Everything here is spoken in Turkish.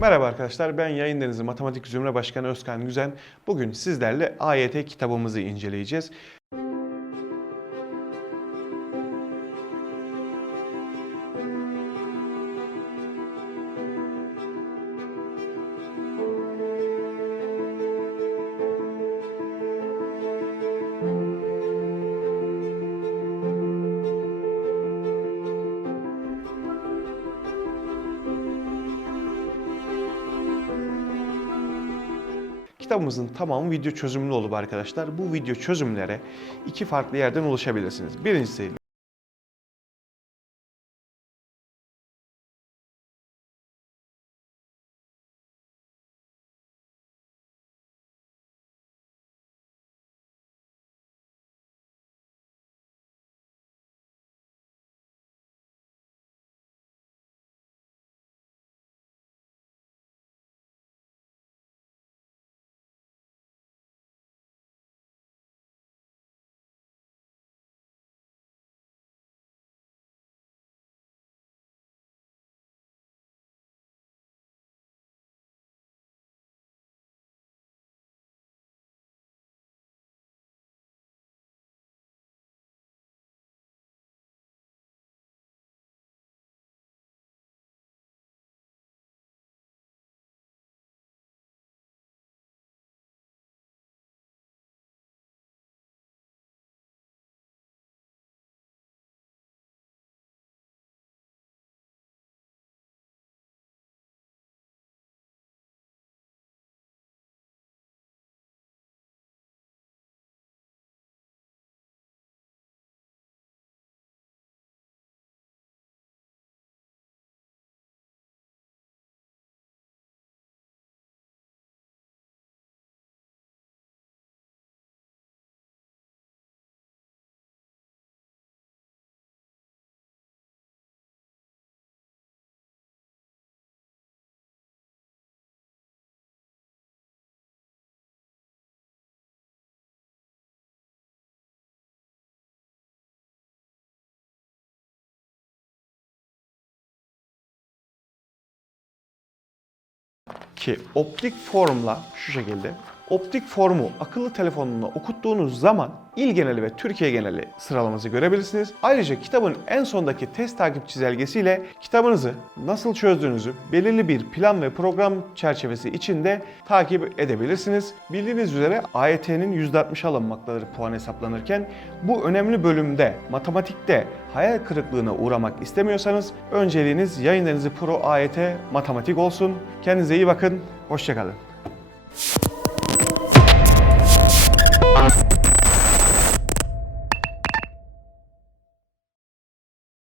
Merhaba arkadaşlar, ben Yayın Denizi Matematik Zümre Başkanı Özkan Güzen. Bugün sizlerle AYT kitabımızı inceleyeceğiz. Kitabımızın tamamı video çözümlü olup arkadaşlar. Bu video çözümlere iki farklı yerden ulaşabilirsiniz. Birincisi ki optik formla şu şekilde optik formu akıllı telefonuna okuttuğunuz zaman il geneli ve Türkiye geneli sıralaması görebilirsiniz. Ayrıca kitabın en sondaki test takip çizelgesiyle kitabınızı nasıl çözdüğünüzü belirli bir plan ve program çerçevesi içinde takip edebilirsiniz. Bildiğiniz üzere AYT'nin %60 alınmaktadır puan hesaplanırken bu önemli bölümde matematikte hayal kırıklığına uğramak istemiyorsanız önceliğiniz yayınlarınızı Pro AYT matematik olsun. Kendinize iyi bakın. Hoşçakalın.